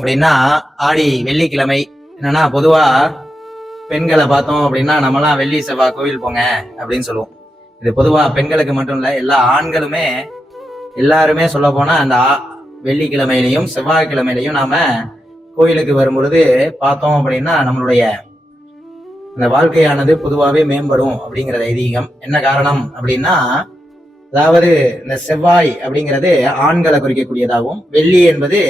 அப்படின்னா ஆடி வெள்ளிக்கிழமை. என்னன்னா பொதுவா பெண்களை பார்த்தோம் அப்படின்னா நம்மலாம் வெள்ளி செவ்வாய் கோவில் போங்க அப்படின்னு சொல்லுவோம். இது பொதுவா பெண்களுக்கு மட்டும் இல்ல எல்லா ஆண்களுமே எல்லாருமே சொல்ல போனா அந்த ஆ- வெள்ளிக்கிழமையிலையும் செவ்வாய்க்கிழமையிலையும் நாம கோயிலுக்கு வரும்பொழுது பார்த்தோம் அப்படின்னா நம்மளுடைய இந்த வாழ்க்கையானது பொதுவாகவே மேம்படும் அப்படிங்கிறது ஐதீகம். என்ன காரணம் அப்படின்னா அதாவது இந்த செவ்வாய் அப்படிங்கிறது ஆண்களை குறிக்கக்கூடியதாகவும் வெள்ளி என்பது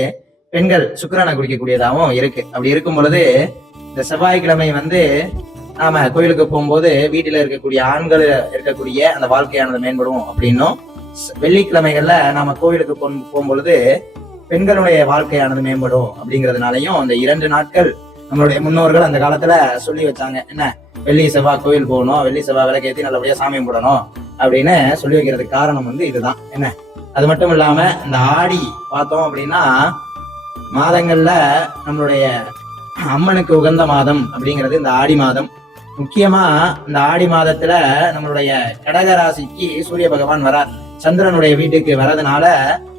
பெண்கள் சுக்கிரனை குடிக்கக்கூடியதாகவும் இருக்கு. அப்படி இருக்கும் பொழுது இந்த செவ்வாய்க்கிழமை வந்து நாம கோயிலுக்கு போகும்போது வீட்டில் இருக்கக்கூடிய ஆண்கள் இருக்கக்கூடிய அந்த வாழ்க்கையானது மேம்படும் அப்படின்னும் வெள்ளிக்கிழமைகள்ல நாம கோயிலுக்கு போகும்பொழுது பெண்களுடைய வாழ்க்கையானது மேம்படும் அப்படிங்கிறதுனாலையும் அந்த இரண்டு நாட்கள் நம்மளுடைய முன்னோர்கள் அந்த காலத்துல சொல்லி வச்சாங்க. என்ன? வெள்ளி செவ்வாய் கோயில் போகணும் வெள்ளி செவ்வாய் விளக்கேற்றி நல்லபடியா சாமி கும்பிடணும் அப்படின்னு சொல்லி வைக்கிறதுக்கு காரணம் வந்து இதுதான். என்ன? அது மட்டும் இல்லாம இந்த ஆடி பார்த்தோம் அப்படின்னா மாதங்கள்ல நம்மளுடைய அம்மனுக்கு உகந்த மாதம் அப்படிங்கிறது இந்த ஆடி மாதம். முக்கியமா இந்த ஆடி மாதத்துல நம்மளுடைய கடக ராசிக்கு சூரிய பகவான் வரார். சந்திரனுடைய வீட்டுக்கு வரதுனால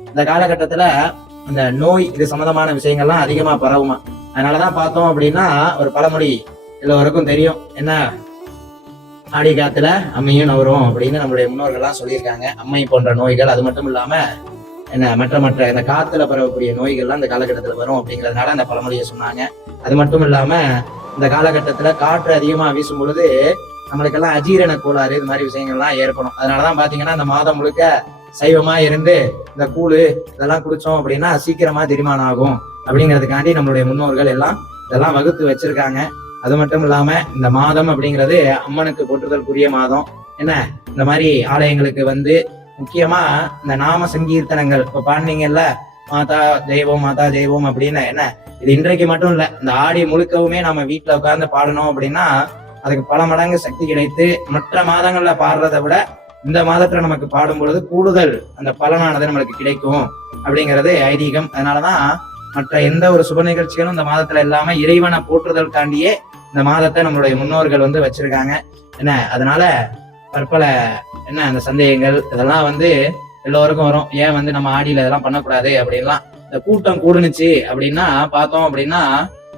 இந்த காலகட்டத்துல இந்த நோய் இது சம்பந்தமான விஷயங்கள்லாம் அதிகமா பரவுமா. அதனாலதான் பார்த்தோம் அப்படின்னா ஒரு பழமொழி எல்லோருக்கும் தெரியும். என்ன? ஆடி காத்துல அம்மையும் நவரும் அப்படின்னு நம்மளுடைய முன்னோர்கள்லாம் சொல்லியிருக்காங்க. அம்மை போன்ற நோய்கள் அது மட்டும் இல்லாம என்ன மற்ற மற்ற இந்த காத்துல பரவக்கூடிய நோய்கள்லாம் இந்த காலகட்டத்துல வரும் அப்படிங்கிறதுனால அந்த பழமொழியை சொன்னாங்க. அது மட்டும் இல்லாம இந்த காலகட்டத்துல காற்று அதிகமா வீசும் பொழுது நம்மளுக்கெல்லாம் அஜீரண கோளாறு இது மாதிரி விஷயங்கள்லாம் ஏற்படும். அதனாலதான் பாத்தீங்கன்னா அந்த மாதம் முழுக்க சைவமா இருந்து இந்த கூழு இதெல்லாம் குடிச்சோம் அப்படின்னா சீக்கிரமா திரிமானம் ஆகும். அப்படிங்கிறதுக்காண்டி நம்மளுடைய முன்னோர்கள் எல்லாம் இதெல்லாம் வகுத்து வச்சிருக்காங்க. அது மட்டும் இல்லாம இந்த மாதம் அப்படிங்கிறது அம்மனுக்கு போற்றுதலுக்குரிய மாதம். என்ன இந்த மாதிரி ஆலயங்களுக்கு வந்து முக்கியமா இந்த நாம சங்கீர்த்தனங்கள். இப்ப பாண்டிங்கல்ல மாதா தெய்வம் மாதா தெய்வம் அப்படின்னு என்ன? இது இன்றைக்கு மட்டும் இல்ல இந்த ஆடி முழுக்கவுமே நம்ம வீட்டுல உட்கார்ந்து பாடணும் அப்படின்னா அதுக்கு பல மடங்கு சக்தி கிடைத்து மற்ற மாதங்கள்ல பாடுறதை விட இந்த மாதத்துல நமக்கு பாடும் பொழுது கூடுதல் அந்த பலனானது நம்மளுக்கு கிடைக்கும் அப்படிங்கிறது ஐதீகம். அதனாலதான் மற்ற எந்த ஒரு சுப நிகழ்ச்சிகளும் இந்த மாதத்துல இல்லாம இறைவனை போற்றுதற்காண்டியே இந்த மாதத்தை நம்மளுடைய முன்னோர்கள் வந்து வச்சிருக்காங்க. என்ன? அதனால பற்பல என்ன அந்த சந்தேகங்கள் இதெல்லாம் வந்து எல்லோருக்கும் வரும். ஏன் வந்து நம்ம ஆடியில இதெல்லாம் பண்ணக்கூடாது அப்படின்லாம். இந்த கூட்டம் கூடுனுச்சு அப்படின்னா பார்த்தோம் அப்படின்னா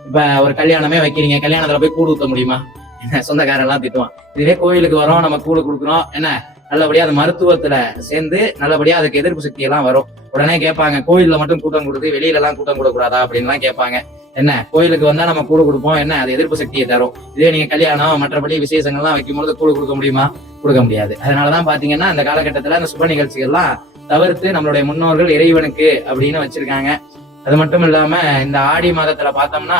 இப்ப ஒரு கல்யாணமே வைக்கிறீங்க. கல்யாணத்துல போய் கூடு ஊத்த முடியுமா? என்ன சொந்தக்காரன் எல்லாம் திட்டுவான். இதுவே கோயிலுக்கு வரோம் நம்ம கூடு கொடுக்குறோம் என்ன? நல்லபடியா அந்த மருத்துவத்துல சேர்ந்து நல்லபடியா அதுக்கு எதிர்ப்பு சக்தி எல்லாம் வரும். உடனே கேட்பாங்க கோயில்ல மட்டும் கூட்டம் கொடுத்து வெளியில எல்லாம் கூட்டம் கொடுக்கூடாதா அப்படின்லாம் கேட்பாங்க. என்ன கோயிலுக்கு வந்தா நம்ம கூடு கொடுப்போம். என்ன அது எதிர்ப்பு சக்தியை தரும். இதே நீங்க கல்யாணம் மற்றபடி விசேஷங்கள்லாம் வைக்கும்போது கூடு கொடுக்க முடியுமா? கொடுக்க முடியாது. அதனாலதான் பாத்தீங்கன்னா அந்த காலகட்டத்துல அந்த சுப நிகழ்ச்சிகள்லாம் தவிர்த்து நம்மளுடைய முன்னோர்கள் இறைவனுக்கு அப்படின்னு வச்சிருக்காங்க. அது மட்டும் இல்லாம இந்த ஆடி மாதத்துல பார்த்தோம்னா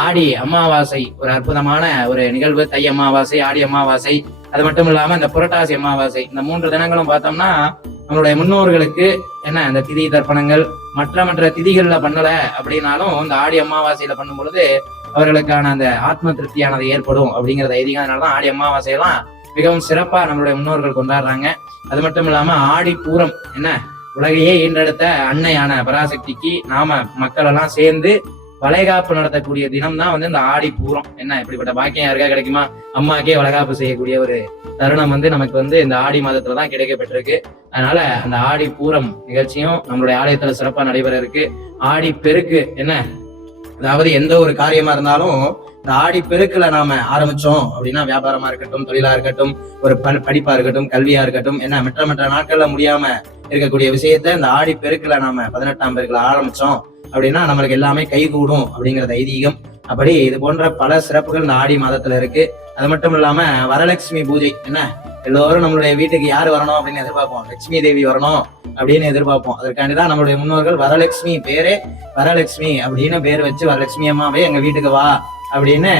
ஆடி அமாவாசை ஒரு அற்புதமான ஒரு நிகழ்வு. தை அமாவாசை ஆடி அமாவாசை. அது மட்டும் இல்லாம இந்த புரட்டாசி அமாவாசை. இந்த மூன்று தினங்களும் பார்த்தோம்னா நம்மளுடைய முன்னோர்களுக்கு என்ன இந்த திதி தர்ப்பணங்கள் மற்ற மற்ற திதிகள்ல பண்ணல அப்படின்னாலும் இந்த ஆடி அமாவாசையில பண்ணும் பொழுது அவர்களுக்கான அந்த ஆத்ம திருப்தியானது ஏற்படும் அப்படிங்கிறத ஐதீகம் அதனாலதான் ஆடி அமாவாசையெல்லாம் மிகவும் சிறப்பா நம்மளுடைய முன்னோர்கள் கொண்டாடுறாங்க. அது மட்டும் இல்லாம ஆடி பூரம் என்ன உலகையே ஈன்றெடுத்த அன்னையான பராசக்திக்கு நாம மக்கள் எல்லாம் சேர்ந்து வளைகாப்பு நடத்தக்கூடிய தினம் தான் வந்து இந்த ஆடி பூரம். என்ன இப்படிப்பட்ட பாக்கியம் யாருக்கா கிடைக்குமா? அம்மாக்கே வளைகாப்பு செய்யக்கூடிய ஒரு தருணம் வந்து நமக்கு வந்து இந்த ஆடி மாதத்துல தான் கிடைக்கப்பட்டிருக்கு. அதனால அந்த ஆடி பூரம் நிகழ்ச்சியும் நம்மளுடைய ஆலயத்துல சிறப்பா நடைபெற இருக்கு ஆடி பெருக்கு என்ன? அதாவது எந்த ஒரு காரியமா இருந்தாலும் இந்த ஆடி பெருக்கில் நாம ஆரம்பிச்சோம் அப்படின்னா வியாபாரமா இருக்கட்டும் தொழிலா இருக்கட்டும் ஒரு ப- படிப்பா இருக்கட்டும் கல்வியா இருக்கட்டும் என்ன மற்ற மற்ற நாட்கள்ல முடியாம இருக்கக்கூடிய விஷயத்த இந்த ஆடி பெருக்கில் நாம பதினெட்டாம் பெருக்கில் ஆரம்பிச்சோம். அப்படின்னா நம்மளுக்கு எல்லாமே கைகூடும் அப்படிங்கிற ஐதீகம் அப்படி இது போன்ற பல சிறப்புகள் இந்த ஆடி மாதத்துல இருக்கு. அது மட்டும் இல்லாம வரலட்சுமி பூஜை என்ன? எல்லோரும் நம்மளுடைய வீட்டுக்கு யார் வரணும் அப்படின்னு எதிர்பார்ப்போம். லட்சுமி தேவி வரணும் அப்படின்னு எதிர்பார்ப்போம். அதற்காண்டி தான் நம்மளுடைய முன்னோர்கள் வரலட்சுமி பேரே வரலட்சுமி அப்படின்னு பேர் வச்சு வரலட்சுமி அம்மாவே எங்க வீட்டுக்கு வா அப்படின்னு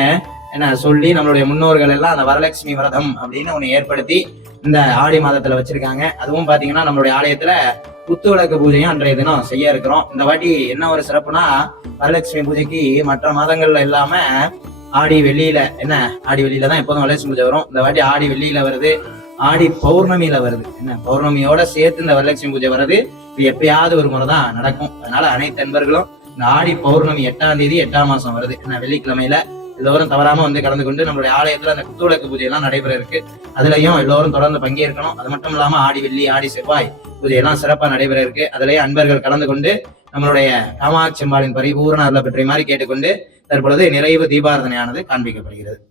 என்ன சொல்லி நம்மளுடைய முன்னோர்கள் எல்லாம் அந்த வரலட்சுமி விரதம் அப்படின்னு ஒன்று ஏற்படுத்தி இந்த ஆடி மாதத்துல வச்சிருக்காங்க. அதுவும் பாத்தீங்கன்னா நம்மளுடைய ஆலயத்துல குத்து விளக்கு பூஜையும் அன்றைய தினம் செய்ய இருக்கிறோம். இந்த வாட்டி என்ன ஒரு சிறப்புனா வரலட்சுமி பூஜைக்கு மற்ற மாதங்கள்ல இல்லாம ஆடி வெள்ளியில என்ன? ஆடி வெள்ளியில தான் எப்போதும் வரலட்சுமி பூஜை வரும். இந்த வாட்டி ஆடி வெள்ளியில வருது ஆடி பௌர்ணமியில வருது. என்ன? பௌர்ணமியோட சேர்த்து இந்த வரலட்சுமி பூஜை வருது இது எப்பயாவது ஒரு முறை தான் நடக்கும். அதனால அனைத்து நண்பர்களும் இந்த ஆடி பௌர்ணமி எட்டாம் தேதி எட்டாம் மாசம் வருது. என்ன? வெள்ளிக்கிழமையில எல்லோரும் தவறாம வந்து கலந்து கொண்டு நம்மளுடைய ஆலயத்துல அந்த குத்துவிளக்கு பூஜை எல்லாம் நடைபெற இருக்கு அதுலயும் எல்லோரும் தொடர்ந்து பங்கேற்கணும். அது மட்டும் இல்லாம ஆடி வெள்ளி ஆடி செவ்வாய் பூஜை எல்லாம் சிறப்பா நடைபெற இருக்கு அதுலயே அன்பர்கள் கலந்து கொண்டு நம்மளுடைய காமாட்சி அம்பாளின் பரிபூர்ண அருளை பற்றி மாதிரி கேட்டுக்கொண்டு தற்பொழுது நிறைவு தீபாரதனையானது காண்பிக்கப்படுகிறது.